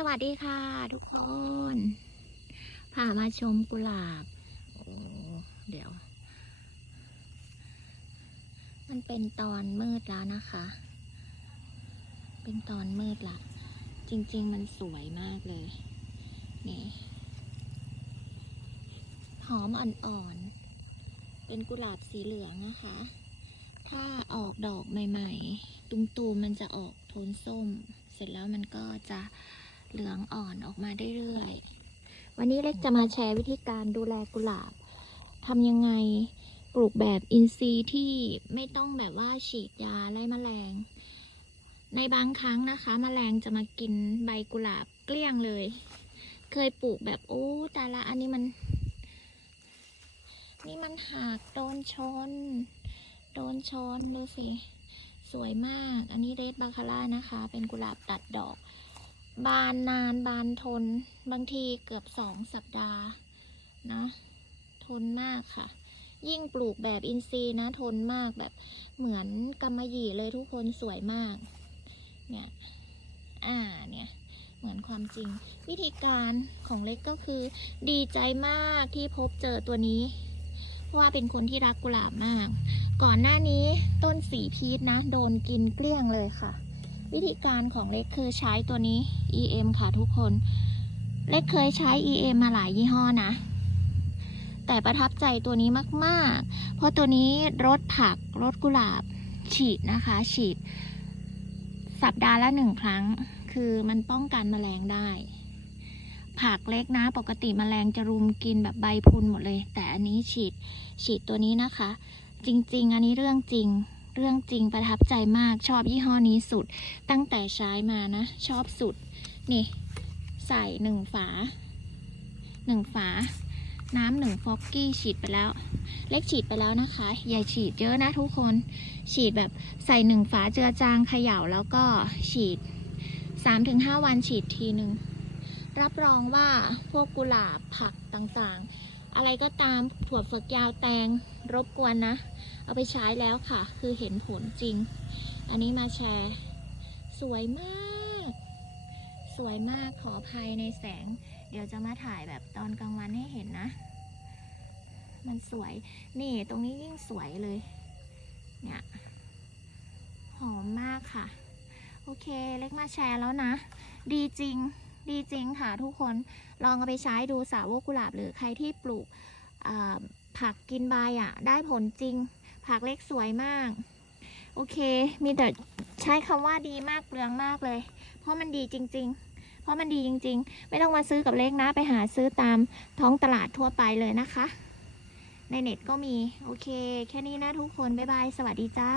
สวัสดีค่ะทุกคนพามาชมกุหลาบ โอ้ เดี๋ยว มันเป็นตอนมืดแล้วนะคะ เป็นตอนมืดละ จริง ๆ มันสวยมากเลย นี่ หอมอ่อนๆ เป็นกุหลาบสีเหลืองนะคะ ถ้าออกดอกใหม่ ๆ ตุมๆมันจะออกโทนส้ม เสร็จแล้วมันก็จะ เหลืองอ่อนออกมาเรื่อยๆ วันนี้เล็กจะมาแชร์วิธีการดูแลกุหลาบทำยังไงปลูกแบบอินทรีย์ที่ไม่ต้องแบบว่าฉีดยาไล่แมลง ในบางครั้งนะคะแมลงจะมากินใบกุหลาบเกลี้ยงเลย เคยปลูกแบบโอ้แต่ละอันนี้มัน นี่มันหักโดนชน โดนชนดูสิสวยมาก อันนี้เรดบาคาร่านะคะ เป็นกุหลาบตัดดอก บานนานบานทน บางทีเกือบสองสัปดาห์นะทนมากค่ะ ยิ่งปลูกแบบอินทรีย์นะ ทนมากแบบเหมือนกำมะหยี่เลยทุกคนสวยมาก เนี่ย อ่าเนี่ยเหมือนความจริง วิธีการของเล็กก็คือ ดีใจมากที่พบเจอตัวนี้ เพราะว่าเป็นคนที่รักกุหลาบมาก ก่อนหน้านี้ต้นสีพีชนะ โดนกินเกลี้ยงเลยค่ะ วิธีการของเล็กคือใช้ตัวนี้ EM ค่ะทุกคน เล็กเคยใช้ EM มาหลายยี่ห้อนะ แต่ประทับใจตัวนี้มากๆ เพราะตัวนี้รดผักรดกุหลาบฉีดนะคะ ฉีด สัปดาห์ละหนึ่งครั้ง คือมันป้องกันแมลงได้ ผักเล็กนะ ปกติแมลงจะรุมกินแบบใบพุนหมดเลย แต่อันนี้ฉีดฉีดตัวนี้นะคะ จริง ๆ อันนี้เรื่องจริง เรื่องจริงประทับใจมากชอบยี่ห้อนี้สุด ตั้งแต่ใช้มานะ ชอบสุด นี่ ใส่หนึ่งฝาหนึ่งฝา น้ำหนึ่งฟอกกี้ฉีดไปแล้ว เล็กฉีดไปแล้วนะคะ อย่าฉีดเยอะนะทุกคน ฉีดแบบใส่หนึ่งฝาเจือจางเขย่าแล้วก็ฉีด 3-5 วันฉีดทีหนึ่งรับรองว่าพวกกุหลาบผักต่างๆ อะไรก็ตามถั่วฝักยาวแตงรบกวนนะ เอาไปใช้แล้วค่ะ คือเห็นผลจริง อันนี้มาแชร์ สวยมาก สวยมากขออภัยในแสง เดี๋ยวจะมาถ่ายแบบตอนกลางวันให้เห็นนะ มันสวย นี่ตรงนี้ยิ่งสวยเลย เนี่ยหอมมากค่ะ โอเค เล็กมาแชร์แล้วนะ ดีจริง ดีจริงค่ะทุกคนลองเอาไปใช้ดูสาวกกุหลาบ หรือใครที่ปลูกผักกินใบอะ ได้ผลจริง ผักเล็กสวยมาก โอเค มีแต่ใช้คำว่าดีมากเปลืองมากเลย เพราะมันดีจริง ๆ เพราะมันดีจริง ๆ ไม่ต้องมาซื้อกับเล็กนะ ไปหาซื้อตามท้องตลาดทั่วไปเลยนะคะ ในเน็ตก็มี โอเค แค่นี้นะทุกคน บ๊ายบาย สวัสดีจ้า